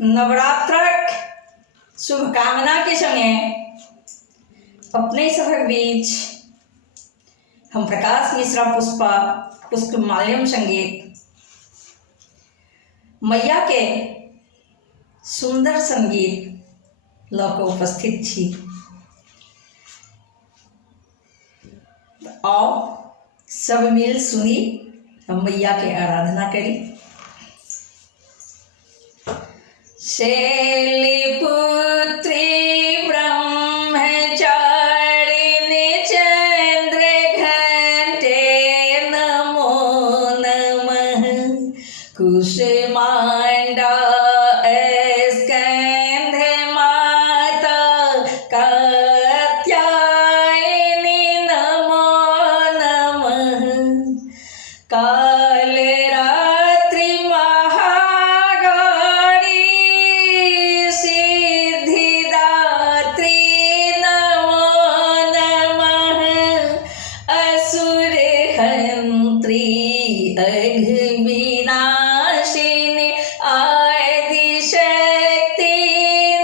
नवरात्र शुभकामना के संगे अपने सभक बीच हम प्रकाश मिश्रा पुष्पा पुष्प माल्यम संगीत मैया के सुंदर संगीत लऽ कऽ उपस्थित छी। आओ सब मिल सुनी, हम मैया के आराधना करी। शैलपुत्री ब्रह्मचारिणी चंद्रघंटे नमो नमः। कुसुमांडा स्कंध माता कात्यायनी नमो नमः। कालरात्रि महागौरी सिद्धिदात्री नमो नमः। असुरहंत्री अघविनाशिनी आदिशक्ति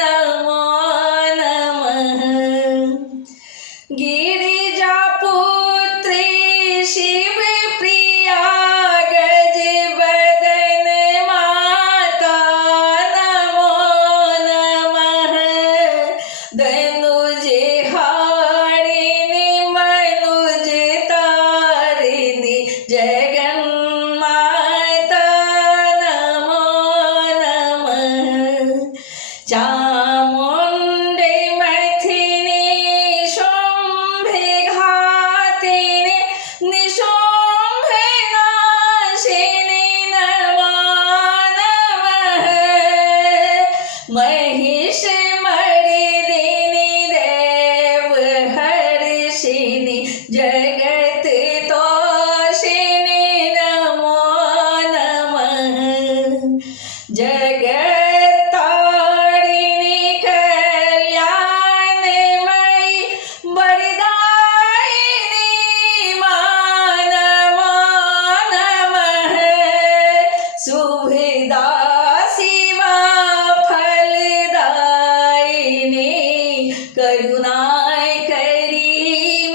नमो नमः। गिरिजापुत्री शिवप्रिया गजबदन माता नमो नमः। धनुजहारिणी मनुजतारिणी जगन्माता नमो नमः। चामुण्डी मैथिली शुम्भघातिनी निशुम्भनाशिनी नमो नमः। महिषमर्दिनी देवहर्षिणी जगत्तोषिणी नमो नमः। जगत्तारिणी कल्याणमयी वरदायिनी मां नमो नमः। शुभदा शिवा फलदायिनी करुणाकरी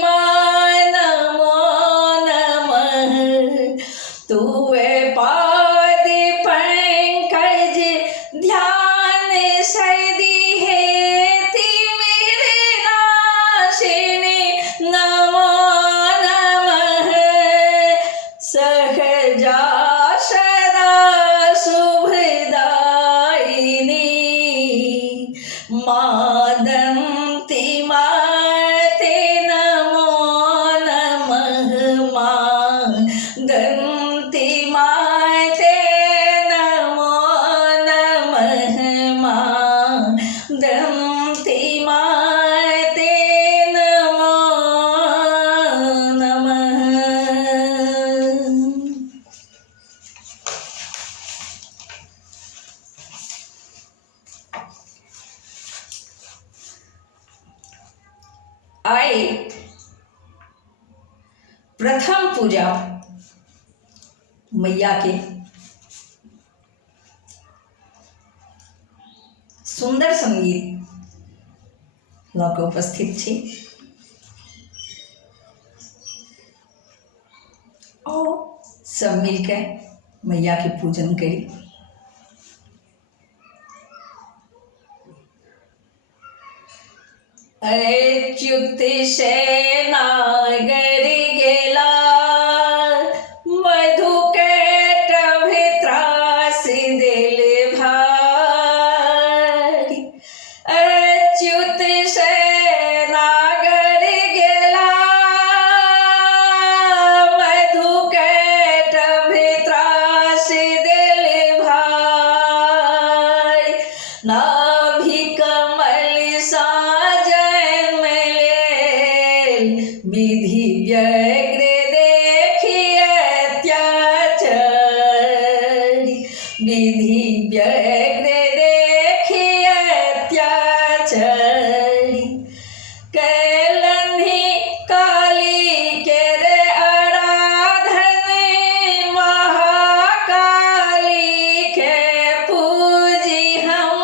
मां नमो नमः। तुवे पाद पंकज ध्यान सदी हेति मेरे नाशिनी नमो नमः। सहजा सदा शुभदायिनी मादन्ति माते नमो नमः। मादन्ति माते नमो नमः। मादन्ति माते नमो नमः। आए प्रथम पूजा मैया के सुंदर संगीत लऽ कऽ उपस्थित छी। आओ सब मिलकर मैया के पूजन करी। अच्युत सेनागर गेला मधुकैटभ त्रास दिल भारी। अच्युत सेनागर गेला मधुकैटभ त्रास दिल भारी। नाभि कमल साजन लेल विधि व्यग्र देखिए अत्याचारी। विधि व्यग्र देखिए अत्याचारी। कैलन्ही काली के रे आराधन महाकाली के पूजी हम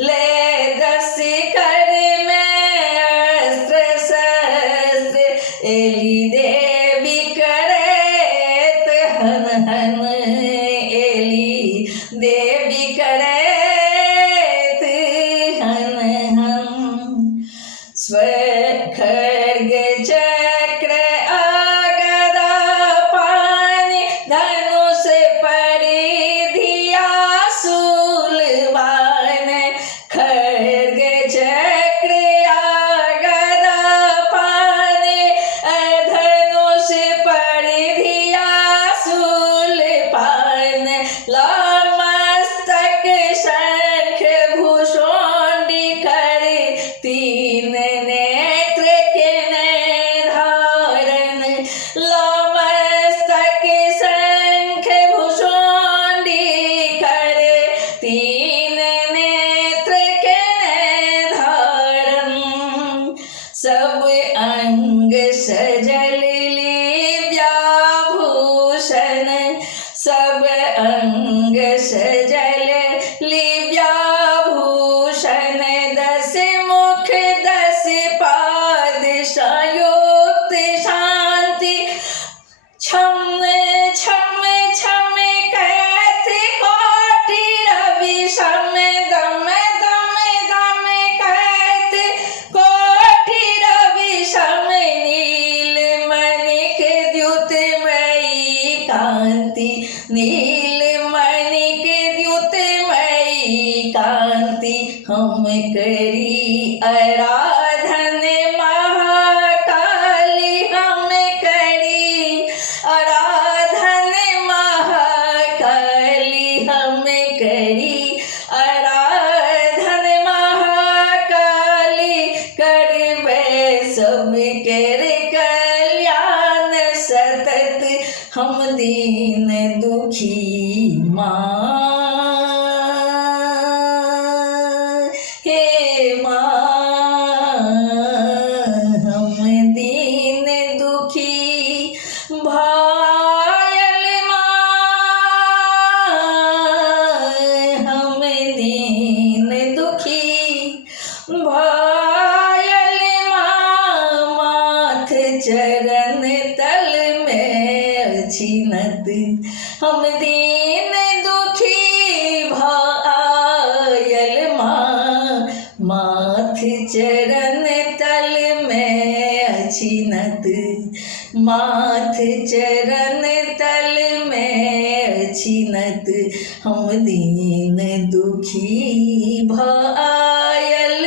ले दस कर में अस्त्र शस्त्र एली देवी करे हन हन एली देवी करे हन हन स्वखड्ग चक्र आगदा पानि धनुष परिधिया शूलबाण खड्ग चक्र आगदा पानि धनुष परिधिया शूलपाण मस्तक शंख भूषोंडी खड़े तीन नेत्र के धारण मस्तक शंख भूषोंडी खड़े तीन नेत्र के धारण सब अंग सजल लिव्याभूषण सब अंग सजल लिव्याभूषण दस मुख दस पाद संयुक्त शांति छम छम छम कहत कोटि रवि सम दम दम दम कहत कोटि रवि सम नील मणिक द्युतिमयी कांति नील मणिक द्युतिमयी कांति हम करी आराधन महाकाली हम करी आराधन महाकाली हम करी आराधन महाकाली करबे सब कर कल्याण सतत हम दीन दुखी माँ हे माँ हम दीन दुखी भायल माँ हम दीन दुखी भायल माँ माथ चरण तल में छिनत हम दीन दुखी भायल माँ माथ चरण तल में छिनत माथ चरण तल में छिनत हम दीन दुखी भायल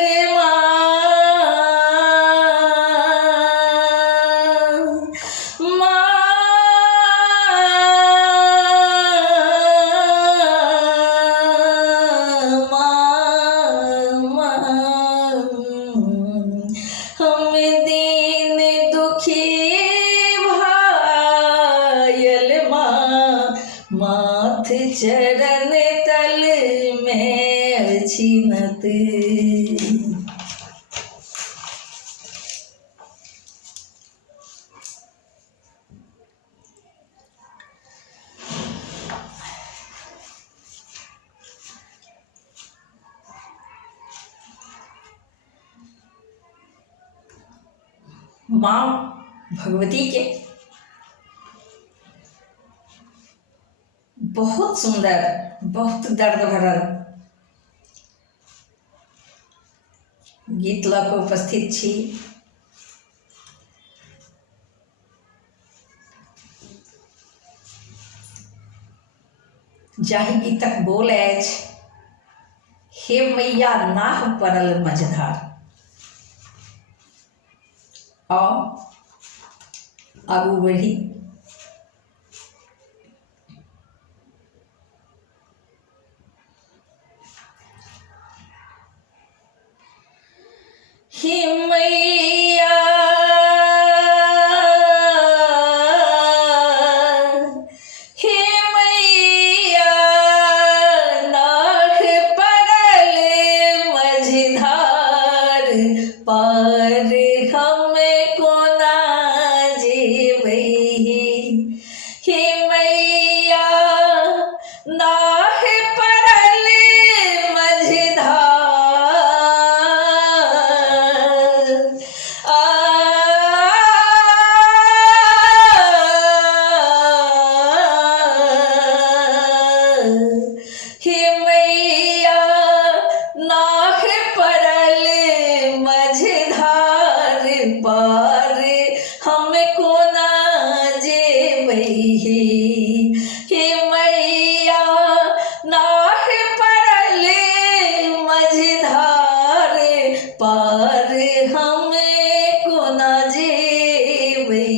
हम दीन दुखी भायल माँ माथ चरण तल में छिनत माँ भगवती के बहुत सुंदर बहुत दर्द भरल गीत लऽ कऽ उपस्थित छी। जाहि गीतक बोल अछि हे मैया नाह पड़ल मझधार। आओ आगू बढ़ी। हे मैया हे मैया नाह पड़ल मझधार पार हम कोना जेबै। हे मैया नाह पड़ल मझधार पार हमें को न जेबै।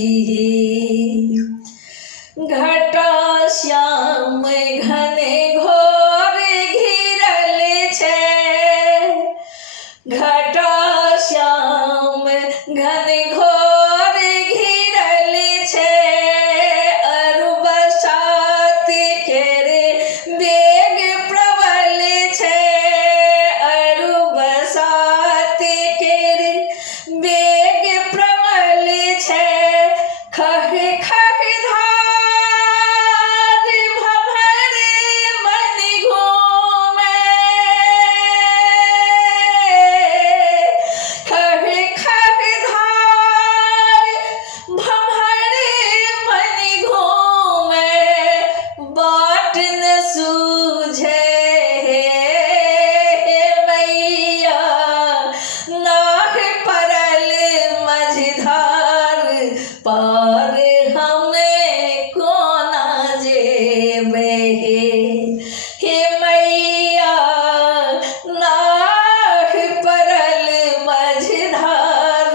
घटा श्याम घने घोर घिरल छै, घटा श्याम घने घोर घिरल छै, अरु बरसात केरे बेग प्रबल छै, अरु बरसात केरे बेग प्रबल छै, खह खह धार भभर मन घूमै, खह खह धार भभर मन घूमै, बाट न सूझे मैया, नाह परल मझधार, पार हमें कोना जेबै। हे मैया नाह परल मझधार,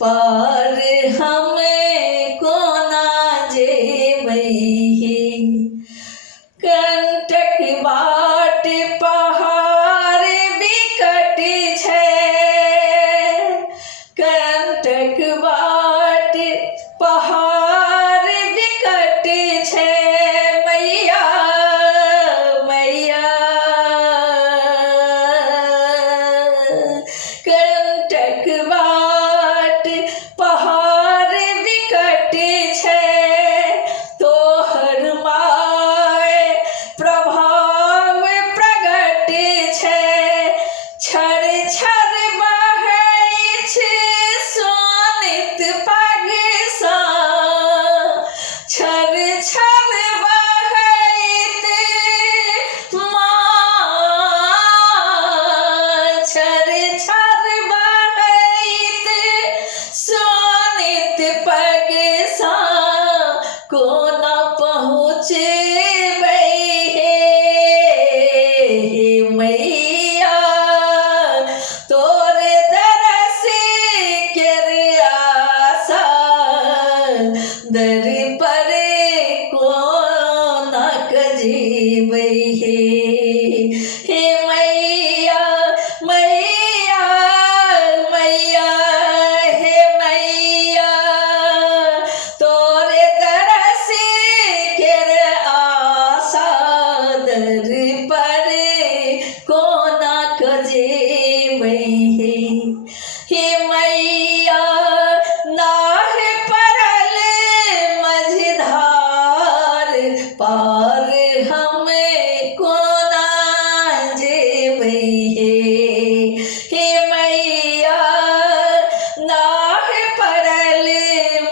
पार हमें कोना जेबै। कंटक बाट पहाड़ बिकट छै, कंटक बाट पहाड़ बिकट छै, मैया मैया कंटक बाट पहाड़ बिकट छै, तोहर माय प्रभाव प्रगट छै, छर छर बहै छै सोनित पग सा, छर छर बहैत माँ, छर छर बहैत सोनित पग सा, कोना पहुँचबै हे मैया, तोरे दरस केर आशा, दर पर कोना जेबै। हे मैया मैया मैया, हे मैया तोरे दरस केर आशा, दर पर कोना जेबै। हे मैया नाह परल मझधार, पार हमें कोना जेबै। हे मैया नाह परल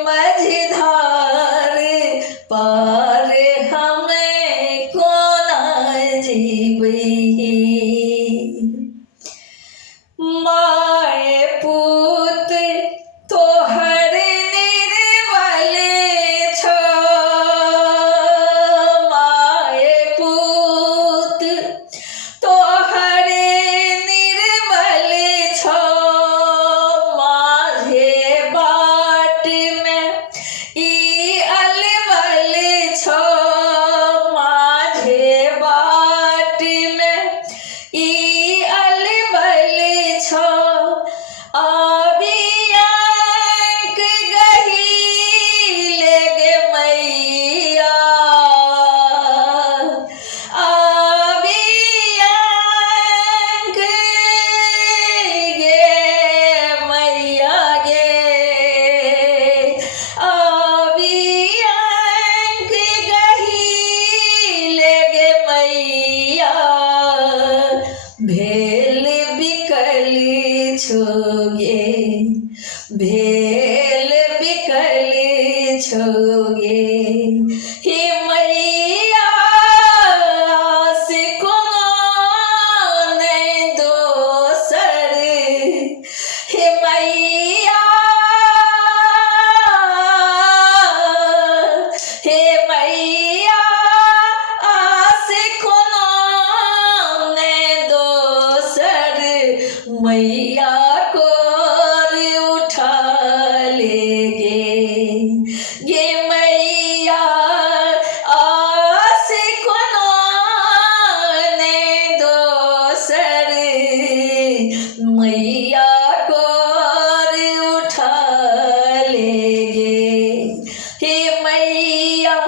मझधार, पार हमें कोना जेबै। माय पूत तोहर निर्बल छो, माय पूत तोहर निर्बल छो, माझे बाट में ई अलबल छो, माझे बाट में ई अलबल छो, आबियांक गही लेगे मैया, आबियांक गे मैया गे, आबियांक गही लेगे मैया, भेल बिकल छोगे, भेल बिकल छोगे। हे मैया से कोनो नहीं दोसर, हे मैया हे मैया से कोनो नहीं दोसर, मैया कोर उठा लेगे। ये मैया आस ने दोसर मैया कोर उठा लेगे। हे मैया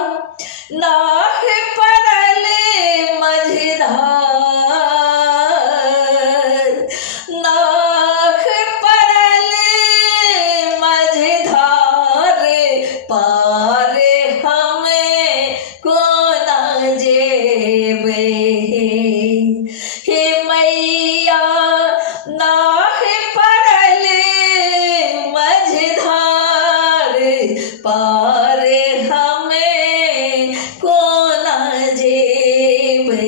नाह परल मझधार, नाह परल मझधार, पार हमें कोना जेबे। हे मैया नाह परल मझधार, पार हमें कोना जेबे।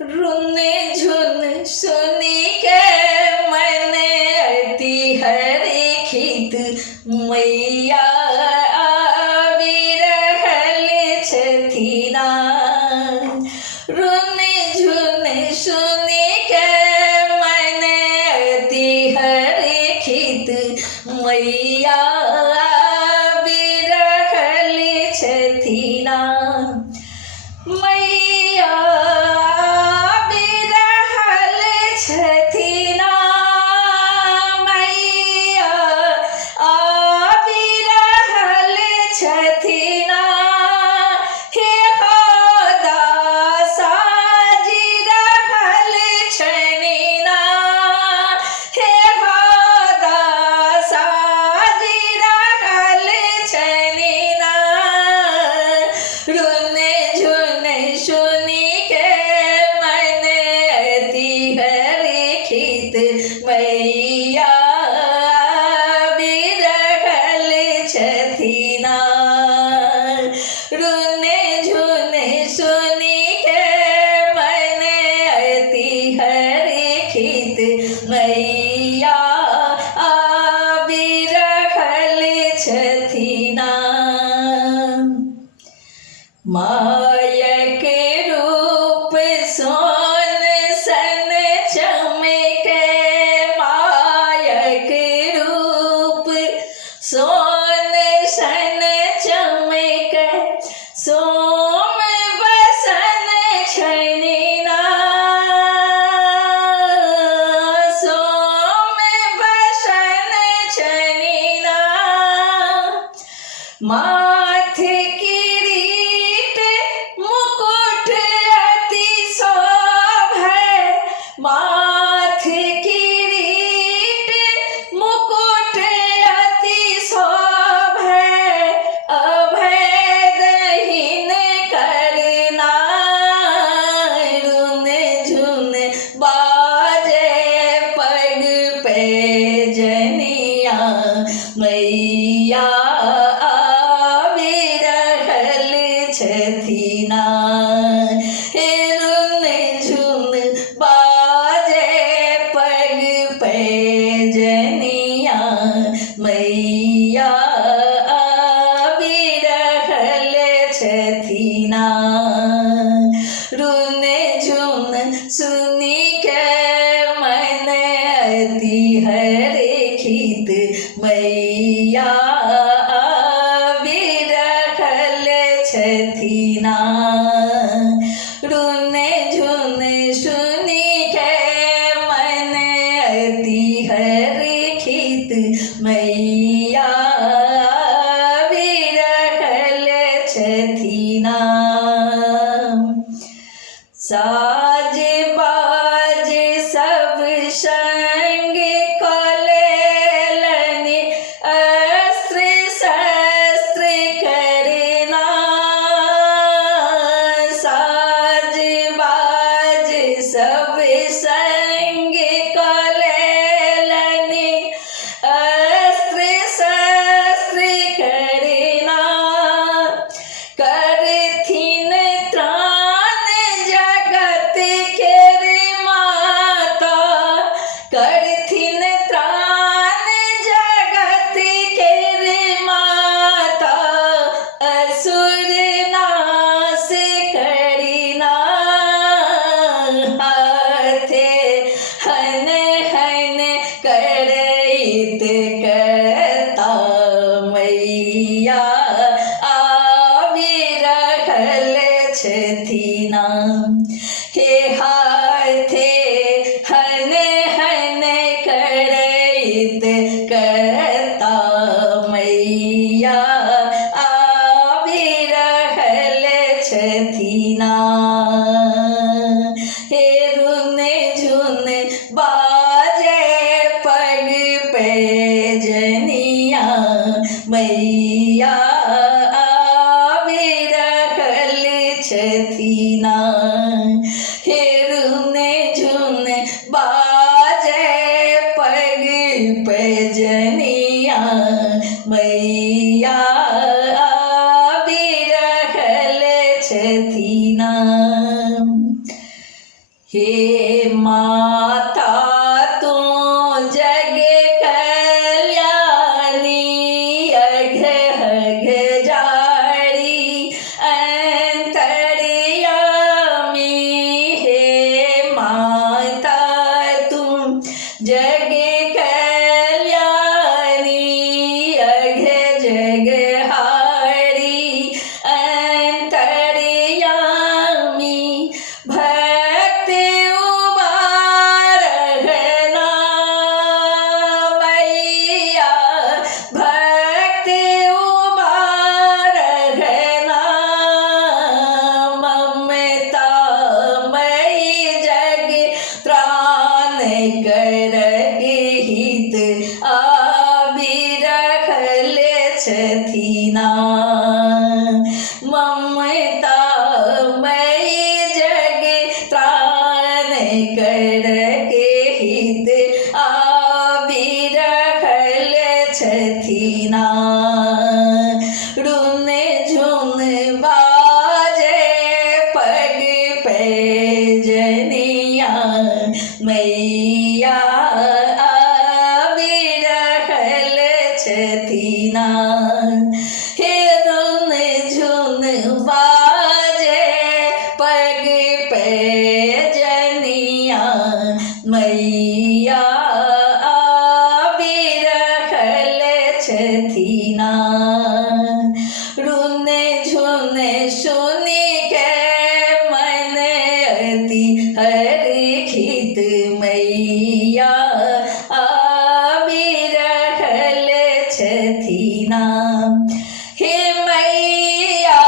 रुन झुन सुनी के मन अति हरखित मैया आबि रहल छथिना। रुन झुन सुनी के मन अति हरखित मैया आबि रहल छथिना। मैया छथिना, मैया आबि रहल छथिना। हे दासा जी रहल छनिना, हे दासा जी रहल छनिना। रुन झुन सुनी के मन अति हरखित मैया आबि रहल छथिना। रुन झुन सुनी के मन अति हरखित मैया आबि रहल छथिना। मायक रूप सोन सन चमके, मायक रूप सोन सन चमके, सोम बसन छनिना, सोम बसन छनिना। माथ किरीट मुकुट अति शोभै, माथ किरीट मुकुट अति शोभै, अभय दहिन करना। रुन झुन बाजे पग पे जनिया, मैया आबि रहल छथिना। हे रुन झुन बाजे पग पे जनिया, मैया आबि रहल छथिना। रुन झुन सुनी के मन अति हरखित मैया आबि रहल छथिना। रुन झुन सुनी के मन अति हरखित मैया आबि रहल छथिना। साज बाज सब संग कलेलन, अस्त्र शस्त्र करना। साज बाज सब संग कलेलन, अस्त्र गीत कहता मैया आवी रहल छथिन हे हाथे हन हन करैत कहता मैया आवी रहल छथिन हे रुन झुन बाजे पग पैजनिया मैया आवी रहल छथिन हे रुन झुन बाजे पग पैजनिया मैया आवी रहल छथिन हे माता तू जग कल्याणी अघ अघ जाड़ी अंतर्यामी हे माता तू जग कल्याणी अघ जग हारी अंतर्यामी भक्त उबारहना मैया भक्त उबारहना ममता मई जग त्राण करक हित आवी रहल छथिन ममता मई जग त्राण करक हित आवी रहल छथिन रुन झुन बाजे पग पैजनिया मैया आवी रहल छथिन हे रुन झुन बाजे पग पैजनिया मैया आवी रहल छथिन रुन झुन सुनि के मन अति हर्षित मैया आवी रहल छथिन हे मैया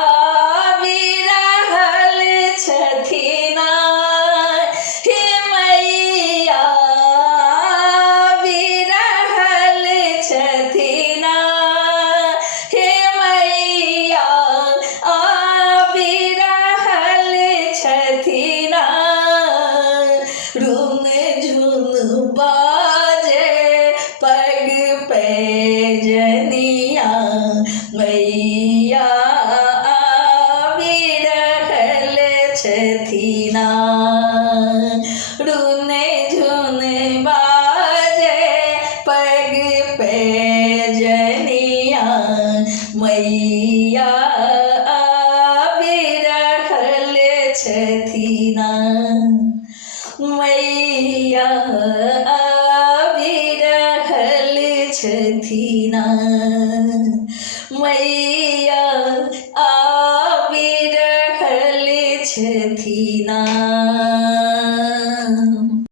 आवी रहल छथिन हे मैया आवी रहल छथिन हे मैया आवी रहल छथिन रुन झुन बाजे पग पैजनिया मैया आवी रहल छथिन रुन झुन बाजे पग पैजनिया मैया आवी रहल छथिन मैया आवी रहल छथिन मैया आवी रहल छथिन।